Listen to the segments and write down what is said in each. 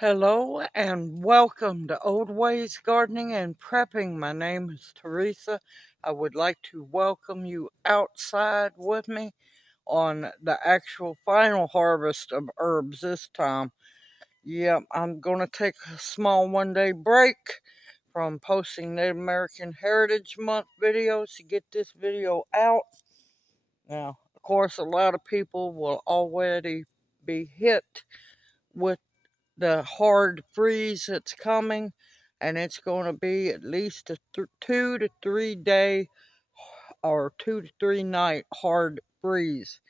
Hello and welcome to Old Ways Gardening and Prepping. My name is Teresa. I would like to welcome you outside with me on the actual final harvest of herbs this time. Yep, I'm going to take a small one-day break from posting Native American Heritage Month videos to get this video out. Now, of course, a lot of people will already be hit with the hard freeze that's coming, and it's going to be at least a 2 to 3 day or 2 to 3 night hard freeze.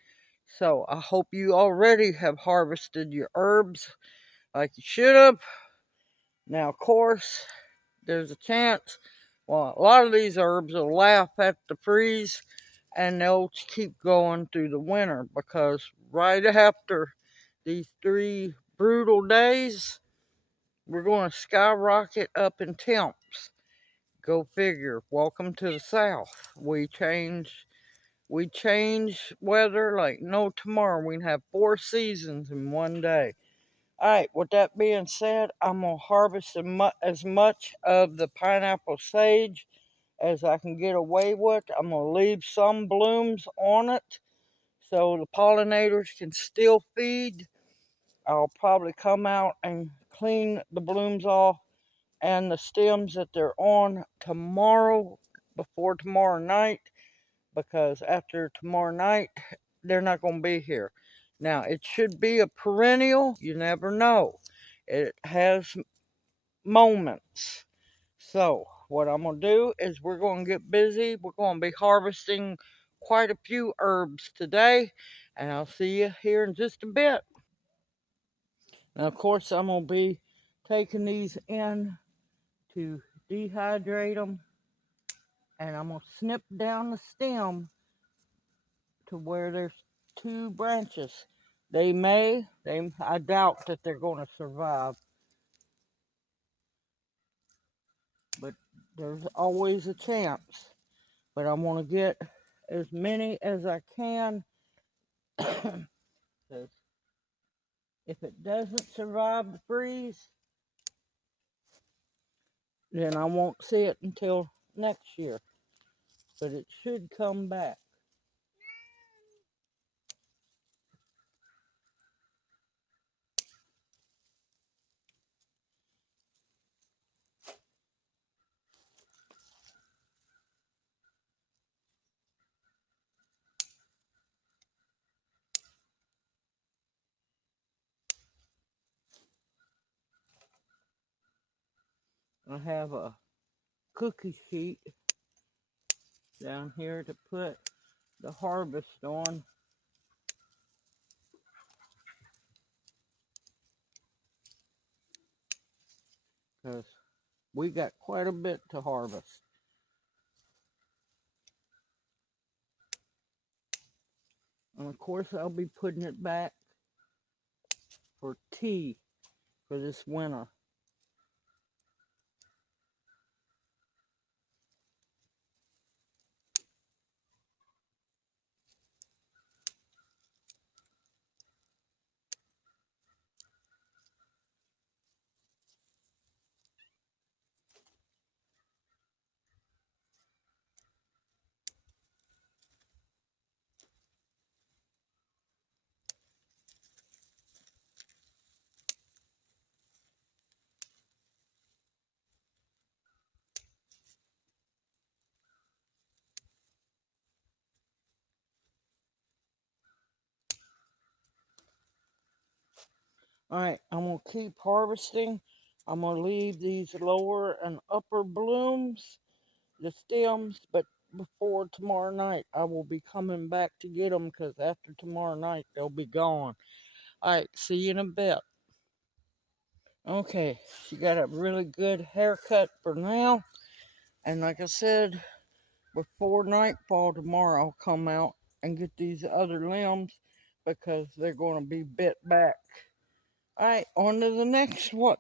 So I hope you already have harvested your herbs like you should have. Now, of course, there's a chance. Well, a lot of these herbs will laugh at the freeze and they'll keep going through the winter because right after these 3 brutal days, we're going to skyrocket up in temps. Go figure. Welcome to the South. We change weather like no tomorrow. We can have 4 seasons in one day. All right. With that being said, I'm gonna harvest as much of the pineapple sage as I can get away with. I'm gonna leave some blooms on it so the pollinators can still feed. I'll probably come out and clean the blooms off and the stems that they're on tomorrow, before tomorrow night, because after tomorrow night they're not going to be here. Now, it should be a perennial. You never know. It has moments. So what I'm going to do is we're going to get busy. We're going to be harvesting quite a few herbs today, and I'll see you here in just a bit. Now, of course, I'm going to be taking these in to dehydrate them, and I'm going to snip down the stem to where there's 2 branches. I doubt that they're going to survive, but there's always a chance. But I'm going to get as many as I can, because if it doesn't survive the freeze, then I won't see it until next year. But it should come back. I have a cookie sheet down here to put the harvest on, because we got quite a bit to harvest. And of course, I'll be putting it back for tea for this winter. Alright, I'm going to keep harvesting. I'm going to leave these lower and upper blooms, the stems, but before tomorrow night, I will be coming back to get them, because after tomorrow night, they'll be gone. Alright, see you in a bit. Okay, she got a really good haircut for now. And like I said, before nightfall tomorrow, I'll come out and get these other limbs because they're going to be bit back. Alright, on to the next one.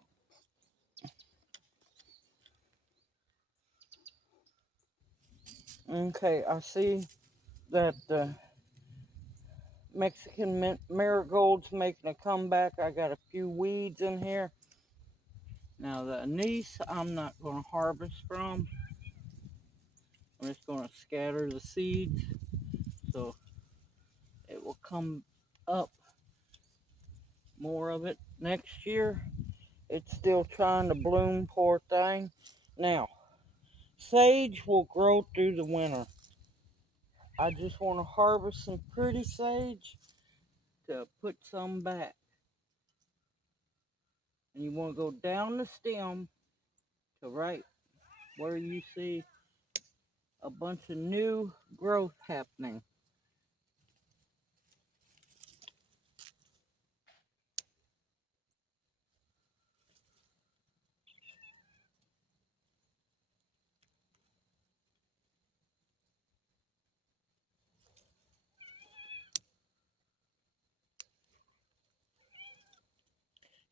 Okay, I see that the Mexican marigolds making a comeback. I got a few weeds in here. Now the anise I'm not going to harvest from. I'm just going to scatter the seeds so it will come up more of it next year. It's still trying to bloom, poor thing. Now, sage will grow through the winter. I just want to harvest some pretty sage to put some back. And you want to go down the stem to right where you see a bunch of new growth happening.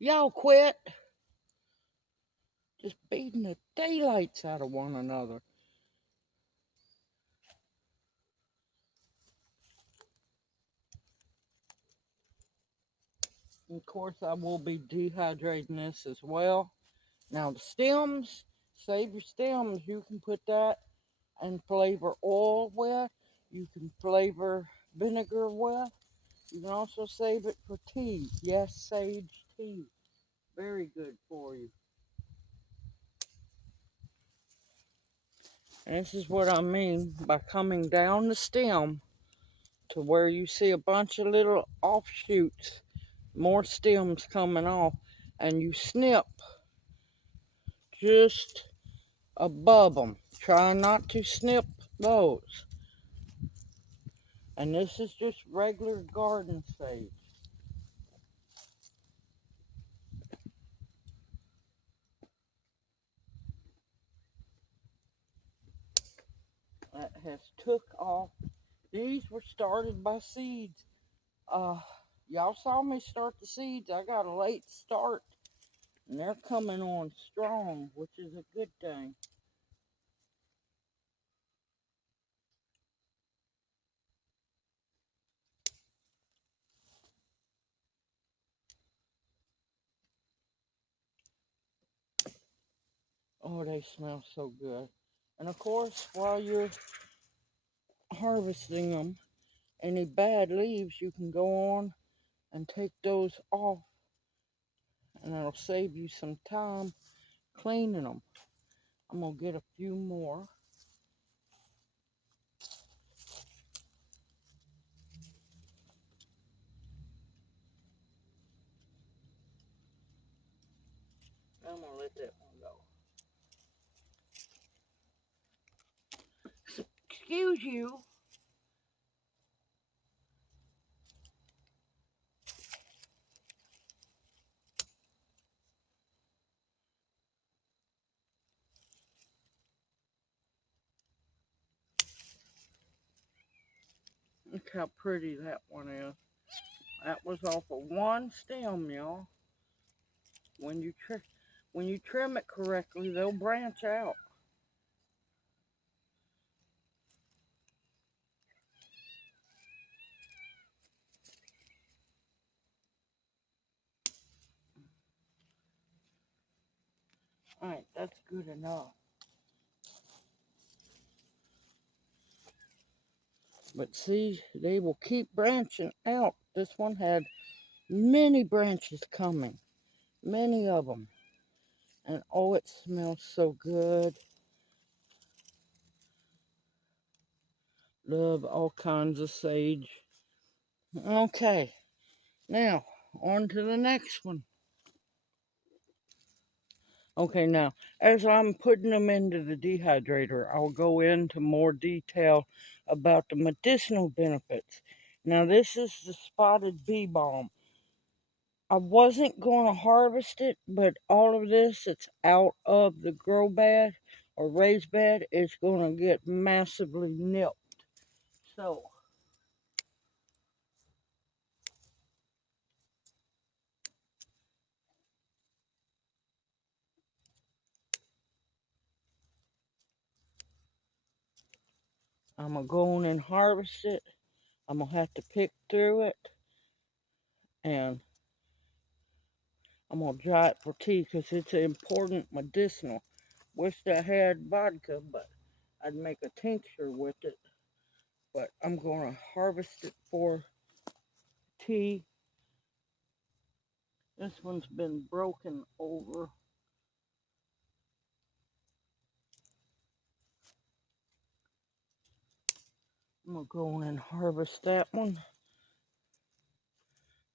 Y'all quit just beating the daylights out of one another. And of course, I will be dehydrating this as well. Now, the stems, save your stems. You can put that and flavor oil with. You can flavor vinegar with. You can also save it for tea. Yes, sage tea. Very good for you. And this is what I mean by coming down the stem to where you see a bunch of little offshoots, more stems coming off, and you snip just above them. Try not to snip those. And this is just regular garden sage. That has took off. These were started by seeds. Uh, y'all saw me start the seeds. I got a late start, and they're coming on strong, which is a good thing. Oh, they smell so good. And of course, while you're harvesting them, any bad leaves, you can go on and take those off, and it'll save you some time cleaning them. I'm going to get a few more. I'm going to let that one go. Excuse you. Look how pretty that one is. That was off of one stem, y'all. When you trim it correctly, they'll branch out. All right, that's good enough. But see, they will keep branching out. This one had many branches coming, many of them. And oh, it smells so good. Love all kinds of sage. Okay, now on to the next one. Okay, now as I'm putting them into the dehydrator, I'll go into more detail about the medicinal benefits. Now, this is the spotted bee balm. I wasn't going to harvest it, but all of this that's out of the grow bed or raised bed is going to get massively nipped. So, I'm going to go on and harvest it. I'm going to have to pick through it, and I'm going to dry it for tea because it's important medicinal. Wished I had vodka, but I'd make a tincture with it. But I'm going to harvest it for tea. This one's been broken over. I'm going to go and harvest that one.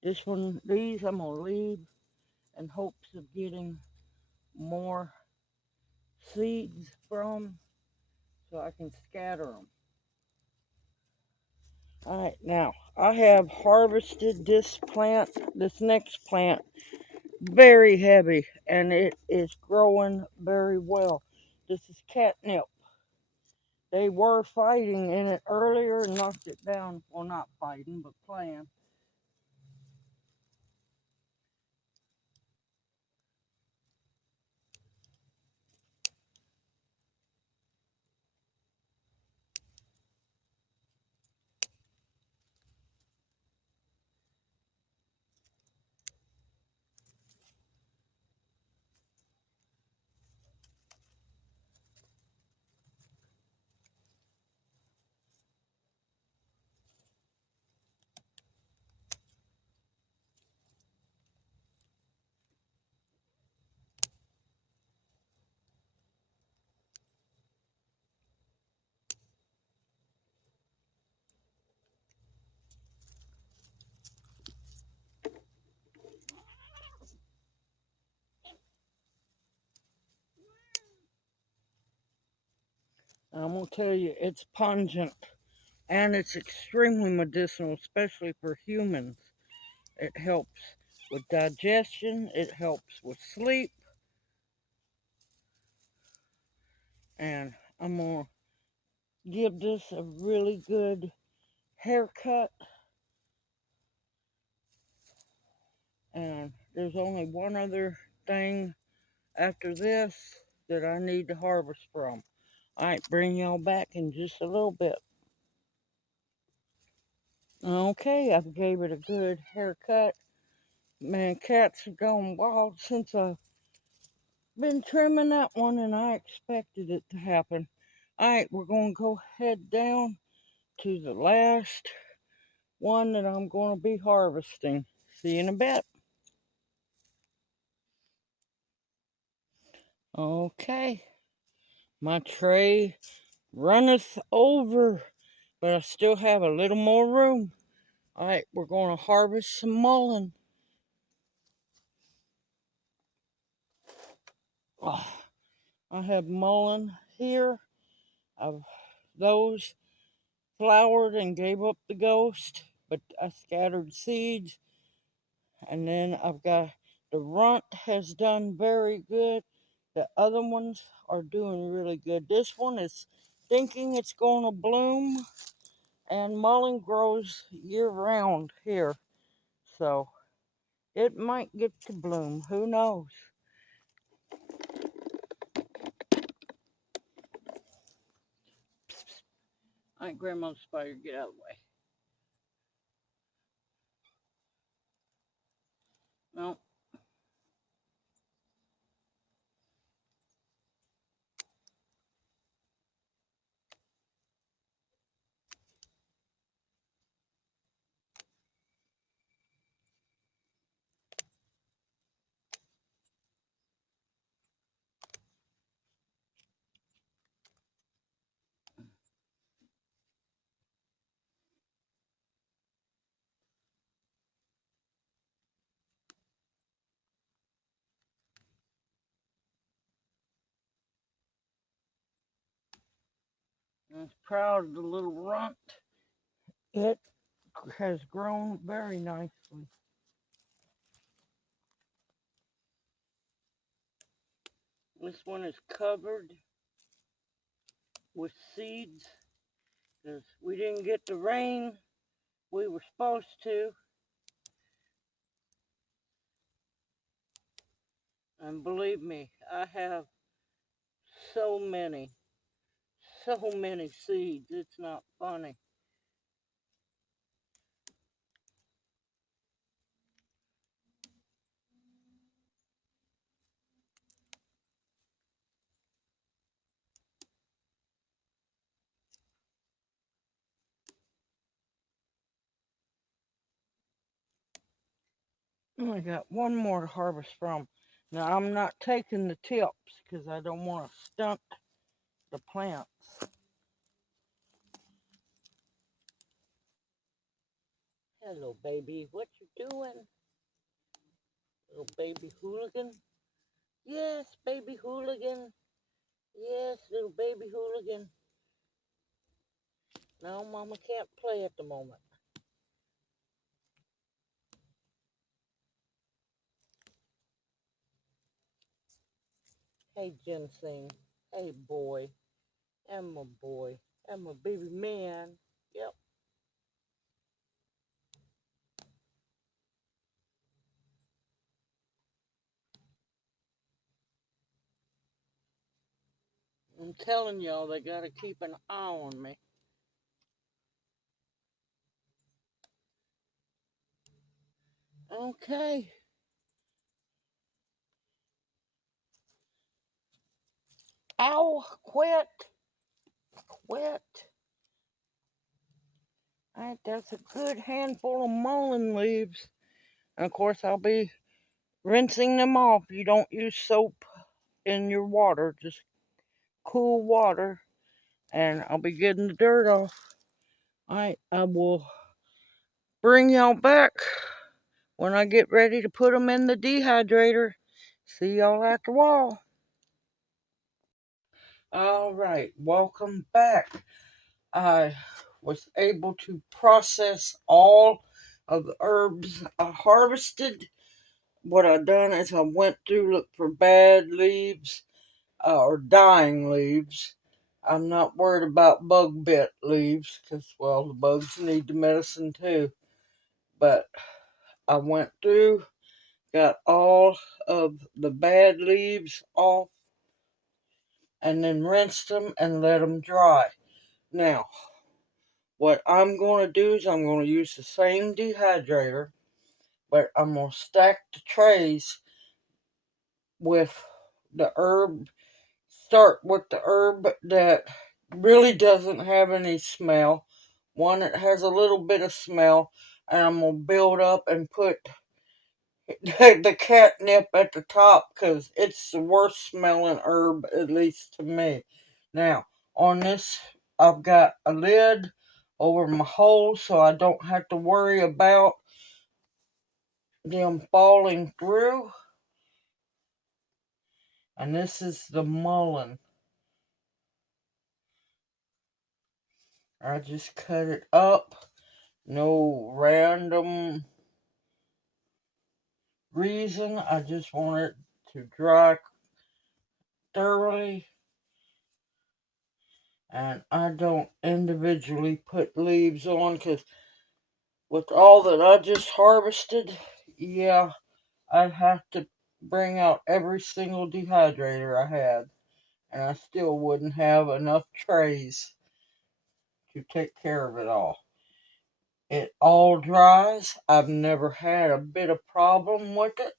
These I'm going to leave in hopes of getting more seeds from so I can scatter them. All right, now I have harvested this next plant, very heavy, and it is growing very well. This is catnip. They were fighting in it earlier and knocked it down. Well, not fighting, but playing. I'm going to tell you, it's pungent and it's extremely medicinal, especially for humans. It helps with digestion, it helps with sleep, and I'm going to give this a really good haircut. And there's only one other thing after this that I need to harvest from. I might bring y'all back in just a little bit. Okay, I've gave it a good haircut. Man, cats have gone wild since I've been trimming that one, and I expected it to happen. Alright, we're going to go head down to the last one that I'm going to be harvesting. See you in a bit. Okay, my tray runneth over, but I still have a little more room. Alright, we're going to harvest some mullein. Oh, I have mullein here. Those flowered and gave up the ghost, but I scattered seeds. And then I've got the runt has done very good. The other ones are doing really good. This one is thinking it's going to bloom, and mullein grows year round here. So it might get to bloom. Who knows? All right, Grandma's spider, get out of the way. No, I was proud of the little runt. It has grown very nicely. This one is covered with seeds because we didn't get the rain we were supposed to. And believe me, I have so many, so many seeds. It's not funny. I got one more to harvest from. Now I'm not taking the tips because I don't want to stunt the plants. Hello, baby. What you doing? Little baby hooligan? Yes, baby hooligan. Yes, little baby hooligan. No, Mama can't play at the moment. Hey, ginseng. Hey, boy. I'm a boy. I'm a baby man. Yep. I'm telling y'all, they gotta keep an eye on me. Okay. Ow, quit. Quit. Alright, that's a good handful of mullein leaves. And of course, I'll be rinsing them off. You don't use soap in your water, just cool water. And I'll be getting the dirt off. Alright, I will bring y'all back when I get ready to put them in the dehydrator. See y'all at the wall. Alright, welcome back. I was able to process all of the herbs I harvested. What I done is I went through, looked for bad leaves or dying leaves. I'm not worried about bug bit leaves because, well, the bugs need the medicine too. But I went through, got all of the bad leaves off, and then rinsed them and let them dry. Now, what I'm going to do is I'm going to use the same dehydrator, but I'm going to stack the trays with the herb. Start with the herb that really doesn't have any smell, one that has a little bit of smell, and I'm going to build up and put the catnip at the top because it's the worst smelling herb, at least to me. Now, on this, I've got a lid over my hole so I don't have to worry about them falling through. And this is the mullein. I just cut it up. No random reason. I just want it to dry thoroughly. And I don't individually put leaves on because with all that I just harvested, yeah, I'd have to bring out every single dehydrator I had. And I still wouldn't have enough trays to take care of it all. It all dries. I've never had a bit of problem with it.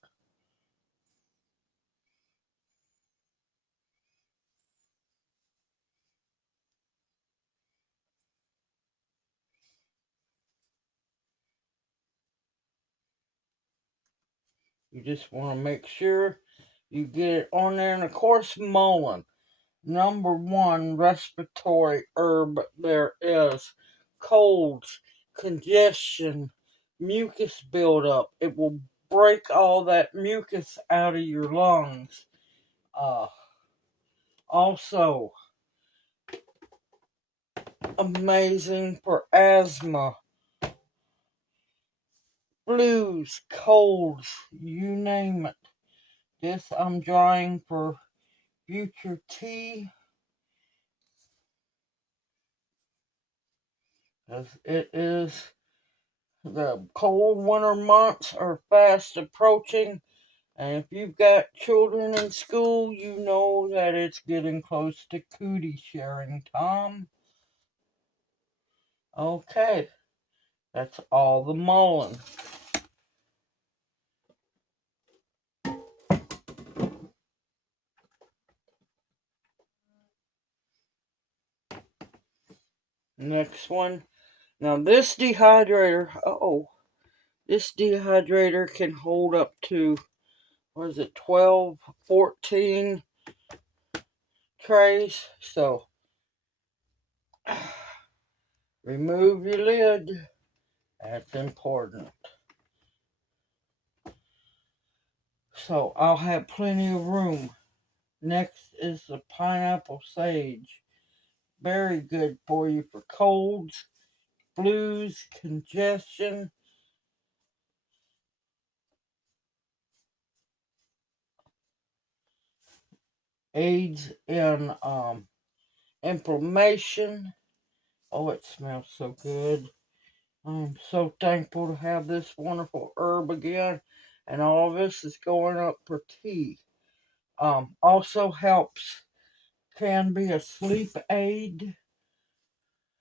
You just want to make sure you get it on there. And of course, mullein, number one respiratory herb there is. Colds, congestion, mucus buildup. It will break all that mucus out of your lungs. Uh, Also, amazing for asthma, flus, colds, you name it. This I'm drying for future tea, as it is the cold winter months are fast approaching. And if you've got children in school, you know that it's getting close to cootie sharing time. Okay, that's all the mullein. Next one. Now this dehydrator, oh, This dehydrator can hold up to, what is it, 12, 14 trays. So remove your lid. That's important. So I'll have plenty of room. Next is the pineapple sage. Very good for you for colds, flus, congestion. Aids in inflammation. Oh, it smells so good. I'm so thankful to have this wonderful herb again. And all of this is going up for tea. Also helps, can be a sleep aid.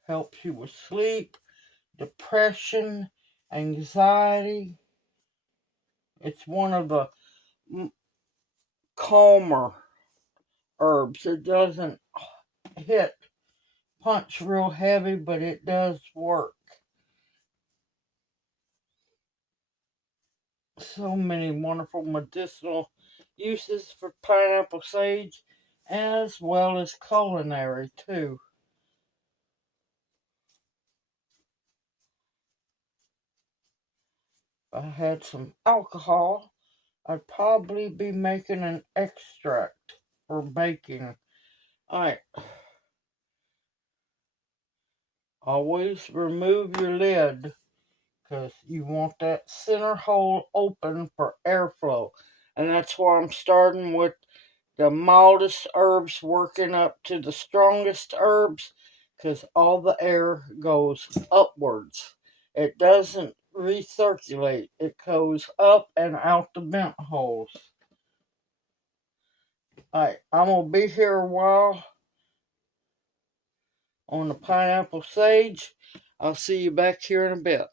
Helps you with sleep, depression, anxiety. It's one of the calmer herbs. It doesn't hit punch real heavy, but it does work. So many wonderful medicinal uses for pineapple sage, as well as culinary too. If I had some alcohol, I'd probably be making an extract for baking. Alright, always remove your lid because you want that center hole open for airflow. And that's why I'm starting with the mildest herbs working up to the strongest herbs because all the air goes upwards. It doesn't recirculate. It goes up and out the vent holes. Alright, I'm going to be here a while on the pineapple sage. I'll see you back here in a bit.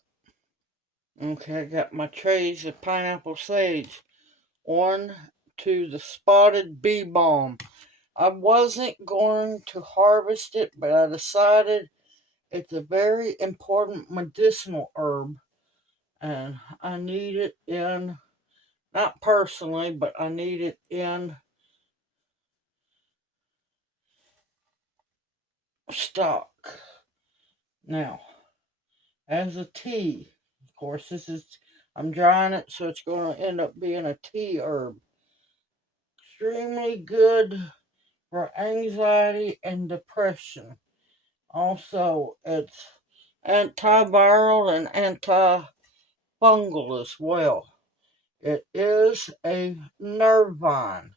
Okay, I got my trays of pineapple sage. On to the spotted bee balm. I wasn't going to harvest it, but I decided it's a very important medicinal herb, and I need it in, not personally, but I need it in stock. Now, as a tea, of course, I'm drying it, so it's going to end up being a tea herb. Extremely good for anxiety and depression. Also, it's antiviral and antifungal as well. It is a nerve vine,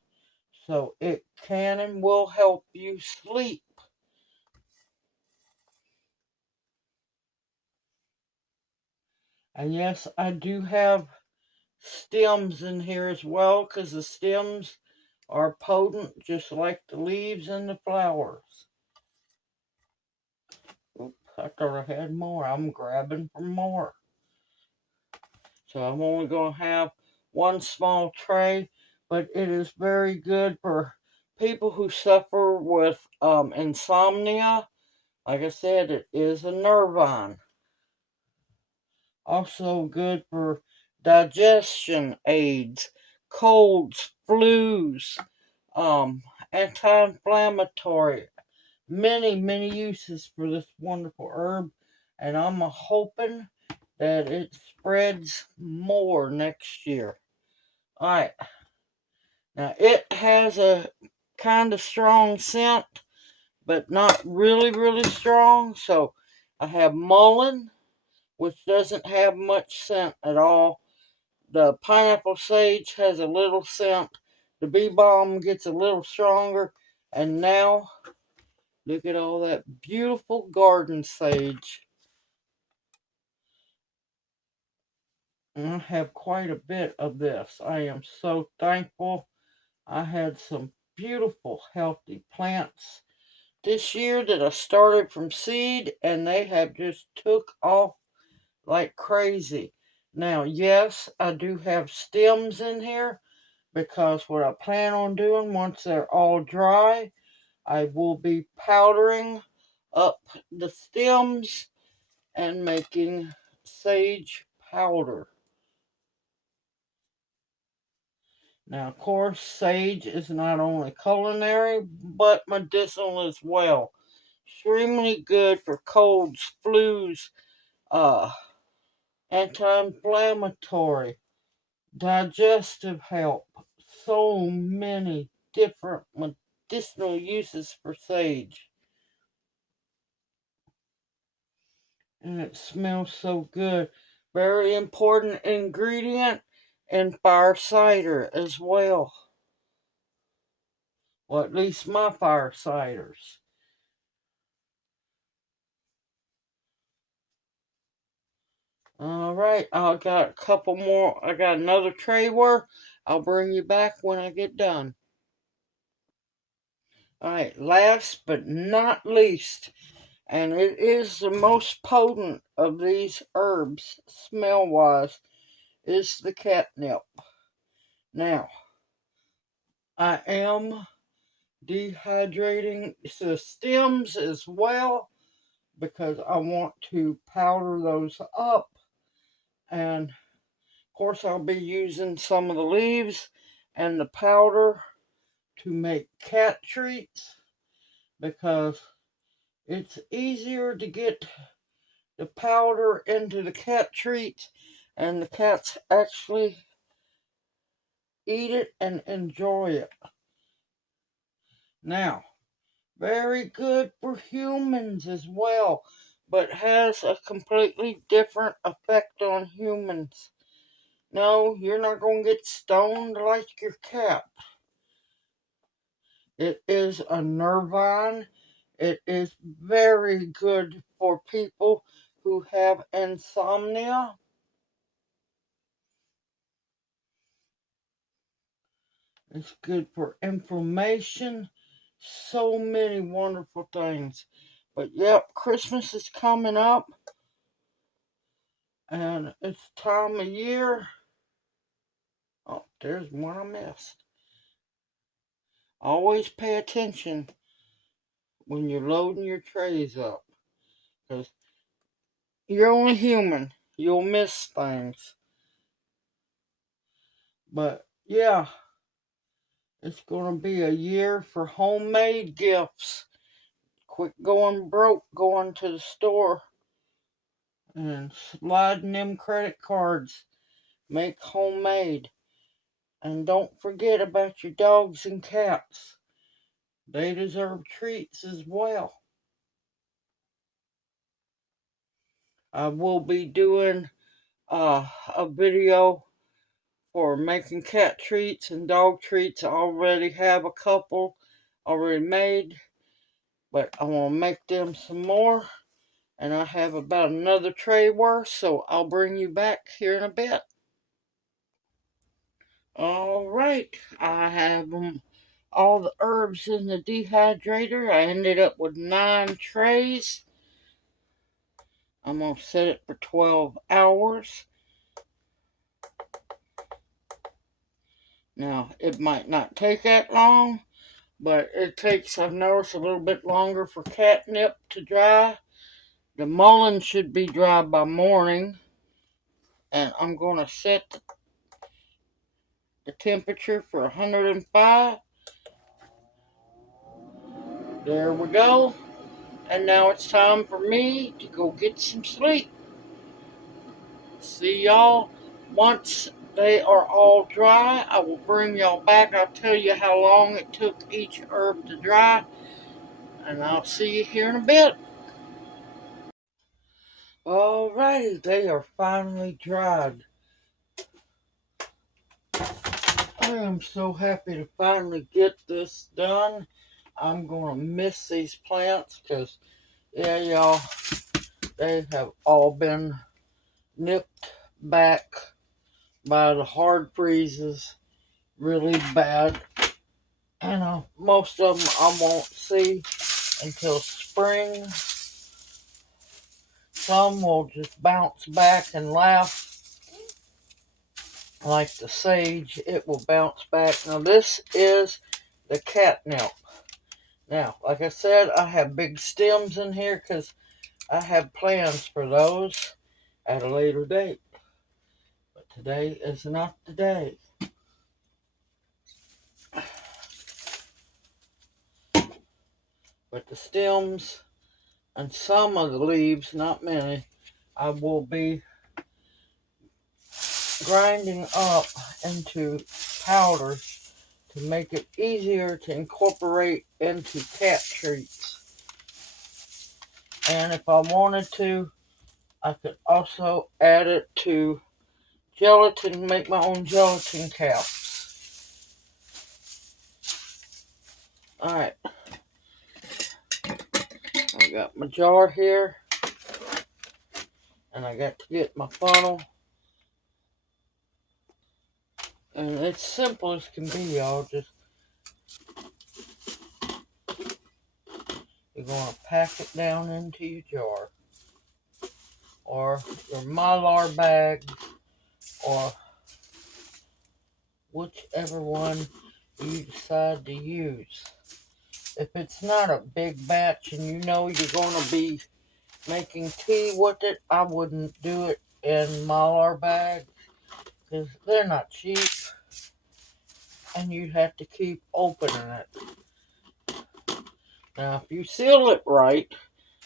so it can and will help you sleep. And yes, I do have stems in here as well because the stems are potent just like the leaves and the flowers. Oops, I thought I had more. I'm grabbing for more. So I'm only going to have one small tray, but it is very good for people who suffer with insomnia. Like I said, it is a nervine. Also good for digestion aids, colds, flus, anti-inflammatory. Many, many uses for this wonderful herb, and I'm hoping that it spreads more next year. Alright, now it has a kind of strong scent, but not really, really strong. So I have mullein, which doesn't have much scent at all. The pineapple sage has a little scent. The bee balm gets a little stronger. And now, look at all that beautiful garden sage. And I have quite a bit of this. I am so thankful. I had some beautiful, healthy plants this year that I started from seed, and they have just took off like crazy. Now, yes, I do have stems in here because what I plan on doing once they're all dry, I will be powdering up the stems and making sage powder. Now, of course, sage is not only culinary but medicinal as well. Extremely good for colds, flus, uh, anti-inflammatory, digestive help. So many different medicinal uses for sage. And it smells so good. Very important ingredient in fire cider as well. Well, at least my fire ciders. All right, I got a couple more. I got another tray worth. I'll bring you back when I get done. All right, last but not least, and it is the most potent of these herbs, smell wise, is the catnip. Now, I am dehydrating the stems as well because I want to powder those up. And of course, I'll be using some of the leaves and the powder to make cat treats because it's easier to get the powder into the cat treats and the cats actually eat it and enjoy it. Now, very good for humans as well, but has a completely different effect on humans. No, you're not going to get stoned like your cat. It is a nervine. It is very good for people who have insomnia. It's good for inflammation. So many wonderful things. But yep, Christmas is coming up. And it's time of year. Oh, there's one I missed. Always pay attention when you're loading your trays up. Because you're only human. You'll miss things. But yeah, it's going to be a year for homemade gifts. Quit going broke going to the store and sliding them credit cards. Make homemade. And don't forget about your dogs and cats. They deserve treats as well. I will be doing a video for making cat treats and dog treats. I already have a couple already made, but I want to make them some more. And I have about another tray worth, so I'll bring you back here in a bit. All right, I have all the herbs in the dehydrator. I ended up with 9 trays. I'm going to set it for 12 hours. Now, it might not take that long, but it takes, I've noticed, a little bit longer for catnip to dry. The mullein should be dry by morning, and I'm going to set the temperature for 105. There we go. And now it's time for me to go get some sleep. See y'all once they are all dry. I will bring y'all back. I'll tell you how long it took each herb to dry. And I'll see you here in a bit. Alrighty, they are finally dried. I am so happy to finally get this done. I'm going to miss these plants because, yeah, y'all, they have all been nipped back by the hard freezes really bad. And most of them I won't see until spring. Some will just bounce back and laugh like the sage. It will bounce back. Now this is the catnip. Now, like I said, I have big stems in here because I have plans for those at a later date. But today is not the day. But the stems and some of the leaves, not many, I will be grinding up into powders to make it easier to incorporate into cat treats. And if I wanted to, I could also add it to gelatin, make my own gelatin caps. Alright, I got my jar here, and I got to get my funnel. And it's simple as can be, y'all. Just, you're going to pack it down into your jar, or your Mylar bag, or whichever one you decide to use. If it's not a big batch and you know you're going to be making tea with it, I wouldn't do it in Mylar bags because they're not cheap and you have to keep opening it. Now, if you seal it right,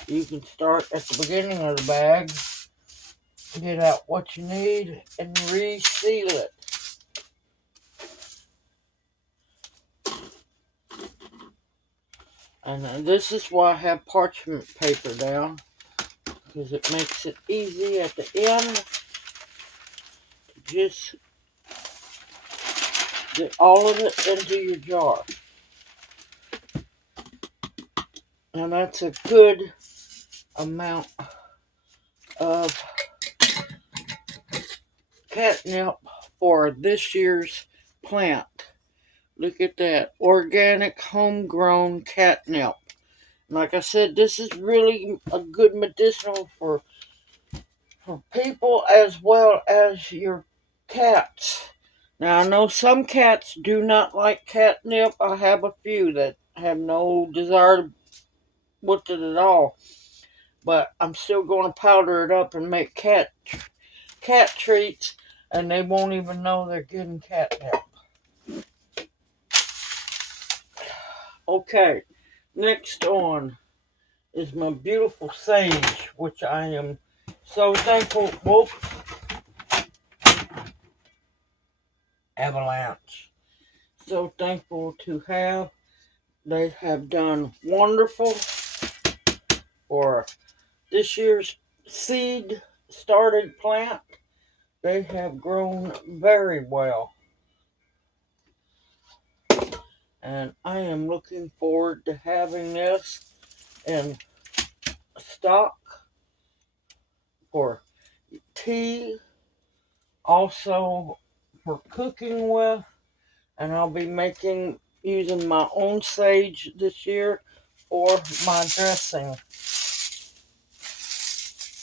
you can start at the beginning of the bag, get out what you need, and reseal it. And this is why I have parchment paper down, because it makes it easy at the end to just get all of it into your jar. And that's a good amount of catnip for this year's plant. Look at that, organic homegrown catnip. Like I said, this is really a good medicinal for people as well as your cats. Now, I know some cats do not like catnip. I have a few that have no desire with it at all. But I'm still going to powder it up and make cat treats, and they won't even know they're getting catnip. Okay, next on is my beautiful sage, which I am so thankful. Whoa, avalanche. So thankful to have. They have done wonderful for this year's seed started plant. They have grown very well. And I am looking forward to having this in stock for tea, also for cooking with, and I'll be using my own sage this year for my dressing.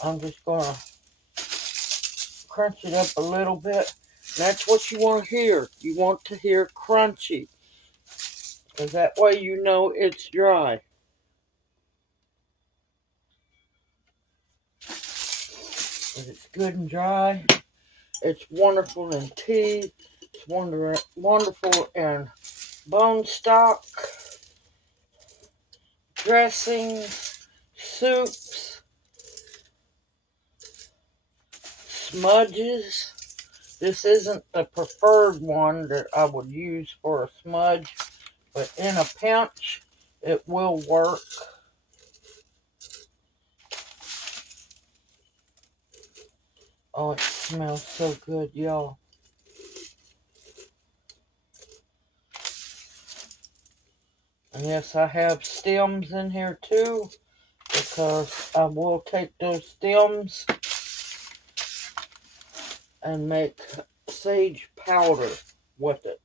I'm just gonna crunch it up a little bit. That's what you want to hear. You want to hear crunchy, because that way you know it's dry. But it's good and dry. It's wonderful in tea. It's wonderful in bone stock, dressings, soups, smudges. This isn't the preferred one that I would use for a smudge, but in a pinch, it will work. Oh, it smells so good, y'all. And yes, I have stems in here too, because I will take those stems and make sage powder with it.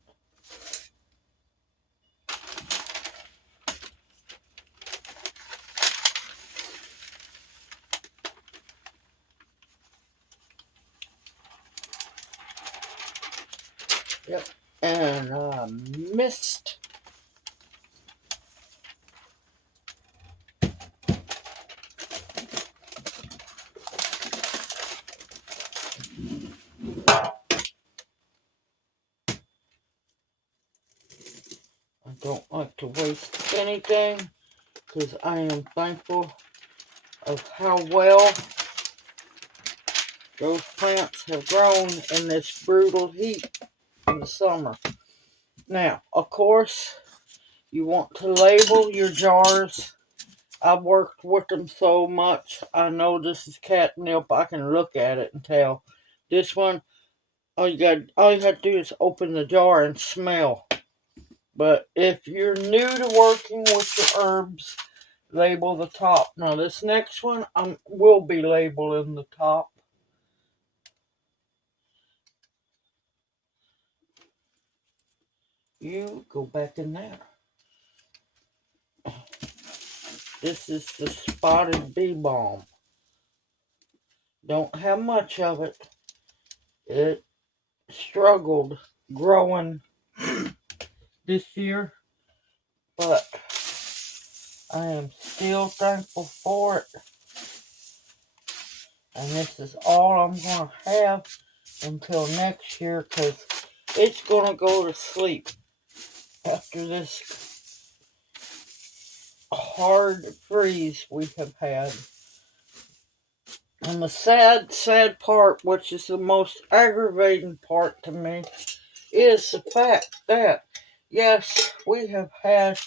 Yep. And mist. I don't like to waste anything. because I am thankful of how well those plants have grown in this brutal heat in the summer. Now, of course, you want to label your jars. I've worked with them so much, I know this is catnip. I can look at it and tell. This one, all you have to do is open the jar and smell. But if you're new to working with your herbs, label the top. Now this next one will be labeling the top. You go back in there. This is the spotted bee balm. Don't have much of it. It struggled growing this year, but I am still thankful for it. And this is all I'm going to have until next year, because it's going to go to sleep after this hard freeze we have had. And the sad part, which is the most aggravating part to me, is the fact that, yes, we have had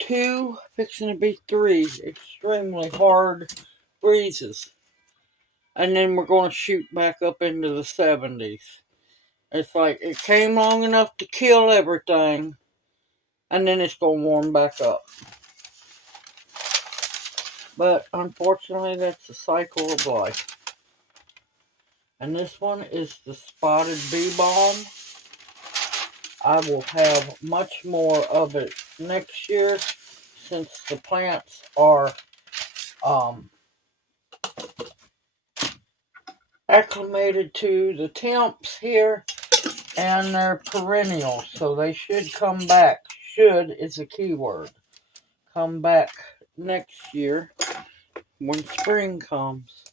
2, fixing to be 3, extremely hard freezes. And then we're going to shoot back up into the 70s. It's like it came long enough to kill everything, and then it's going to warm back up. But unfortunately, that's the cycle of life. And this one is the spotted bee balm. I will have much more of it next year, since the plants are acclimated to the temps here, and they're perennial, so they should come back. Should is a key word. Come back next year when spring comes.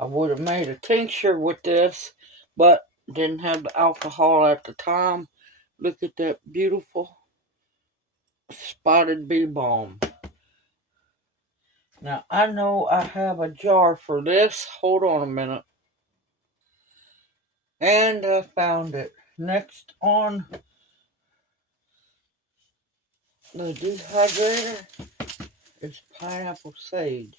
I would have made a tincture with this, but didn't have the alcohol at the time. Look at that beautiful spotted bee balm. Now, I know I have a jar for this. Hold on a minute. And I found it. Next on the dehydrator is pineapple sage.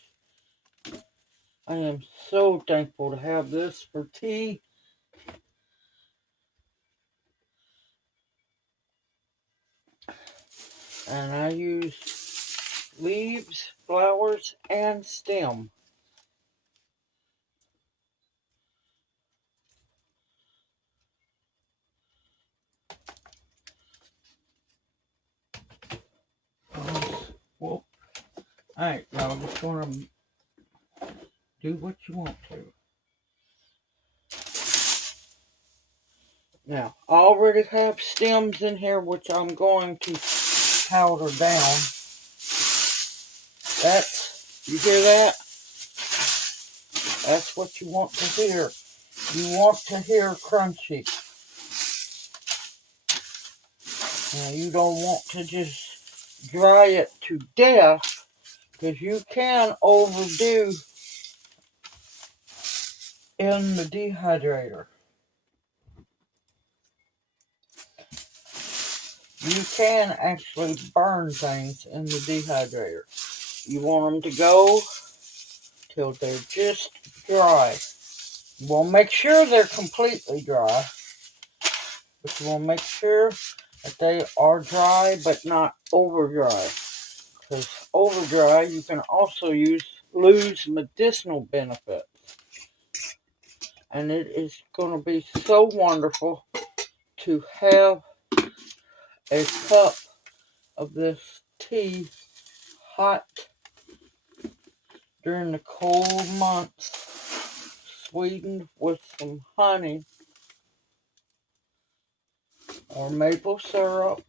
I am so thankful to have this for tea. And I use leaves, flowers, and stem. Well, alright, now I'm just going to do what you want to. Now, I already have stems in here, which I'm going to powder down. You hear that? That's what you want to hear. You want to hear crunchy. Now, you don't want to just dry it to death, because you can overdo in the dehydrator. You can actually burn things in the dehydrator. You want them to go till they're just dry. You want to make sure they're completely dry, but you want to make sure that they are dry but not over dry. Because over dry, you can also lose medicinal benefits. And it is going to be so wonderful to have a cup of this tea hot during the cold months, sweetened with some honey or maple syrup.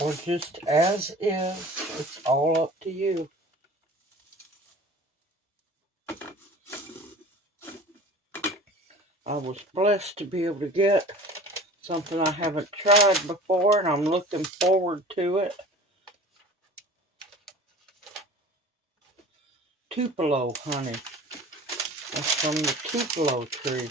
or just as is. It's all up to you. I was blessed to be able to get something I haven't tried before, and I'm looking forward to it. Tupelo honey. That's from the Tupelo tree.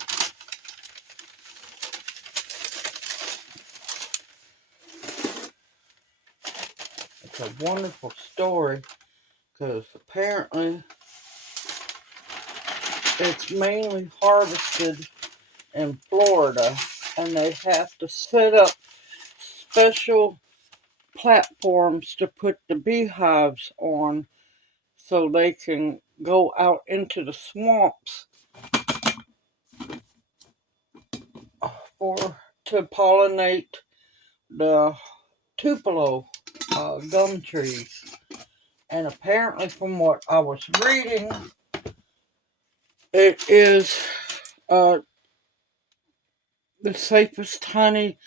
It's a wonderful story because apparently it's mainly harvested in Florida, and they have to set up special platforms to put the beehives on so they can go out into the swamps for to pollinate the Tupelo gum trees. And apparently, from what I was reading, it is the safest honey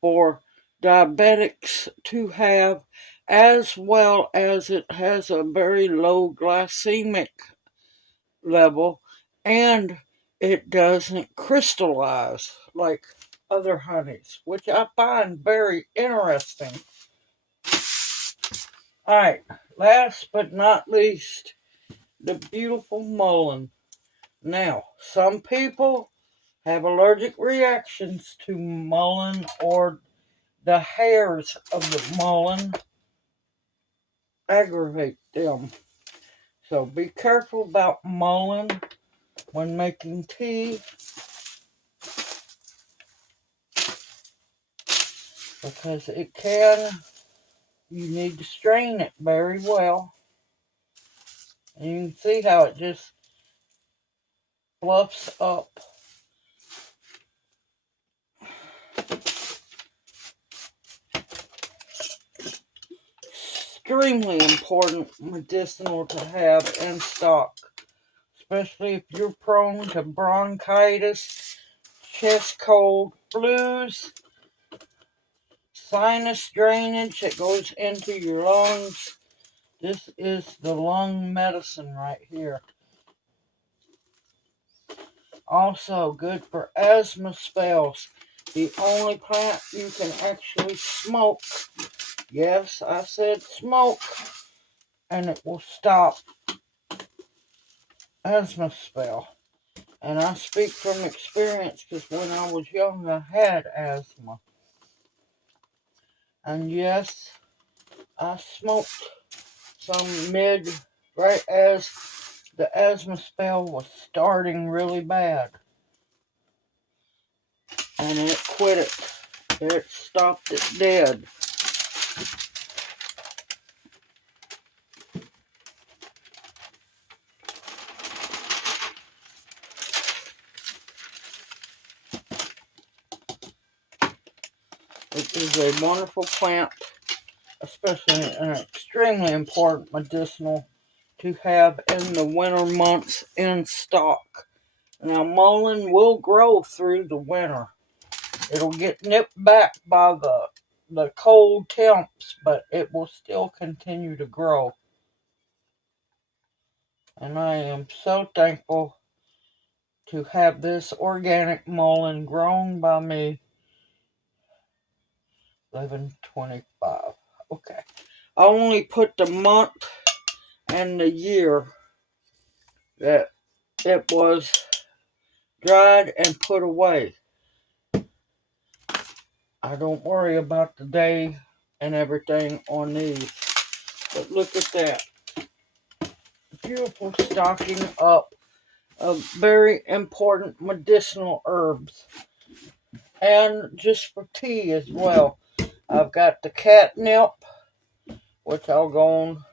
for diabetics to have, as well as it has a very low glycemic level, and it doesn't crystallize like other honeys, which I find very interesting. Alright, last but not least, the beautiful mullein. Now, some people have allergic reactions to mullein, or the hairs of the mullein aggravate them. So be careful about mullein when making tea, because you need to strain it very well. And you can see how it just fluffs up. Extremely important medicinal to have in stock, especially if you're prone to bronchitis, chest cold, flus, sinus drainage that goes into your lungs. This is the lung medicine right here. Also good for asthma spells. The only plant you can actually smoke. Yes, I said smoke. And it will stop asthma spell. And I speak from experience because when I was young I had asthma. And yes, I smoked some right as the asthma spell was starting really bad. And it quit it. It stopped it dead. It is a wonderful plant, especially an extremely important medicinal to have in the winter months in stock. Now, mullein will grow through the winter. It'll get nipped back by the cold temps, but it will still continue to grow. And I am so thankful to have this organic mullein grown by me. 11/25. Okay. I only put the month and the year that it was dried and put away. I don't worry about the day and everything on these. But look at that. Beautiful stocking up of very important medicinal herbs. And just for tea as well. I've got the catnip, which I'll go on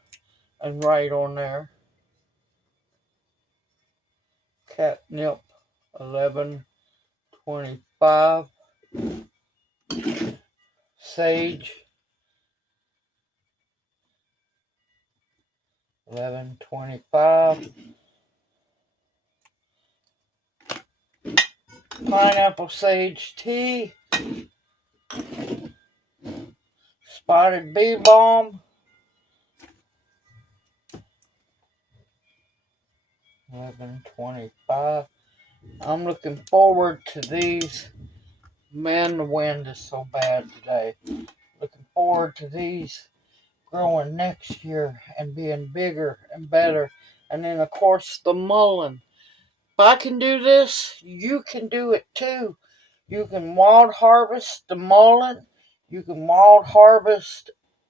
and write on there. Catnip 11/25. Sage 11/25. Pineapple sage tea. spotted bee balm. 11:25. I'm looking forward to these. Man, the wind is so bad today. Looking forward to these growing next year and being bigger and better. And then, of course, the mullein. If I can do this, you can do it too. You can wild harvest the mullein. You can wild harvest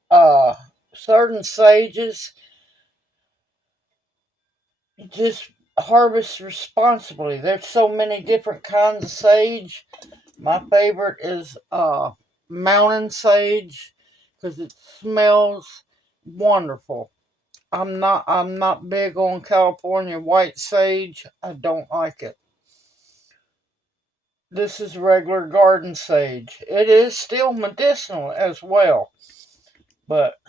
uh, certain sages. Just harvest responsibly. There's so many different kinds of sage. My favorite is mountain sage because it smells wonderful. I'm not big on California white sage. I don't like it. This is regular garden sage. It is still medicinal as well, but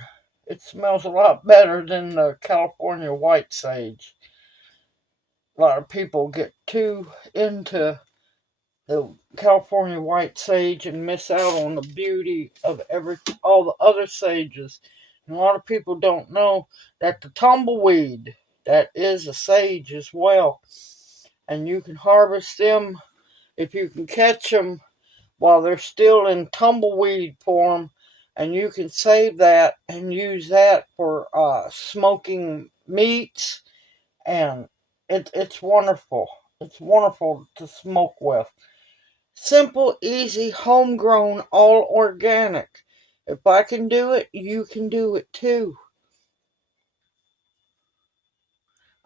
it smells a lot better than the California white sage. A lot of people get too into the California white sage and miss out on the beauty of all the other sages. And a lot of people don't know that the tumbleweed, that is a sage as well. And you can harvest them if you can catch them while they're still in tumbleweed form, and you can save that and use that for smoking meats, and it's wonderful. It's wonderful to smoke with. Simple, easy, homegrown, all organic. If I can do it, you can do it too.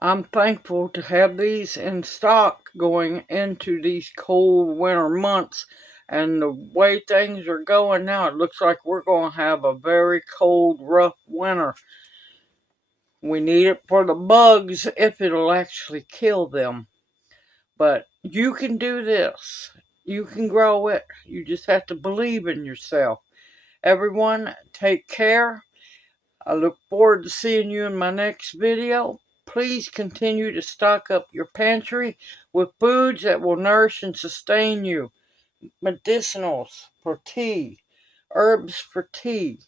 I'm thankful to have these in stock going into these cold winter months. And the way things are going now, it looks like we're going to have a very cold, rough winter. We need it for the bugs if it'll actually kill them. But you can do this. You can grow it. You just have to believe in yourself. Everyone, take care. I look forward to seeing you in my next video. Please continue to stock up your pantry with foods that will nourish and sustain you. Medicinals for tea, herbs for tea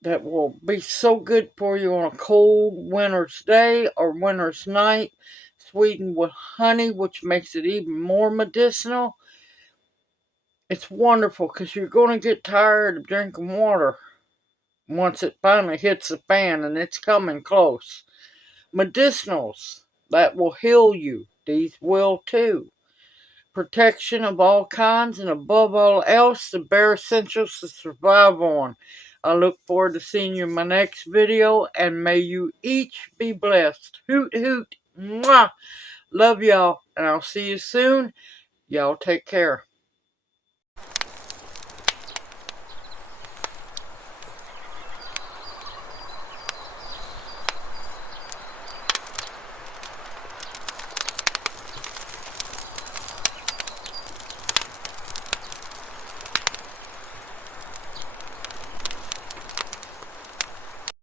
that will be so good for you on a cold winter's day or winter's night. Sweetened with honey, which makes it even more medicinal. It's wonderful because you're going to get tired of drinking water once it finally hits the fan, and it's coming close. Medicinals that will heal you. These will too. Protection of all kinds, and above all else, the bare essentials to survive on. I look forward to seeing you in my next video, and may you each be blessed. Hoot hoot. Mwah. Love y'all, and I'll see you soon. Y'all take care.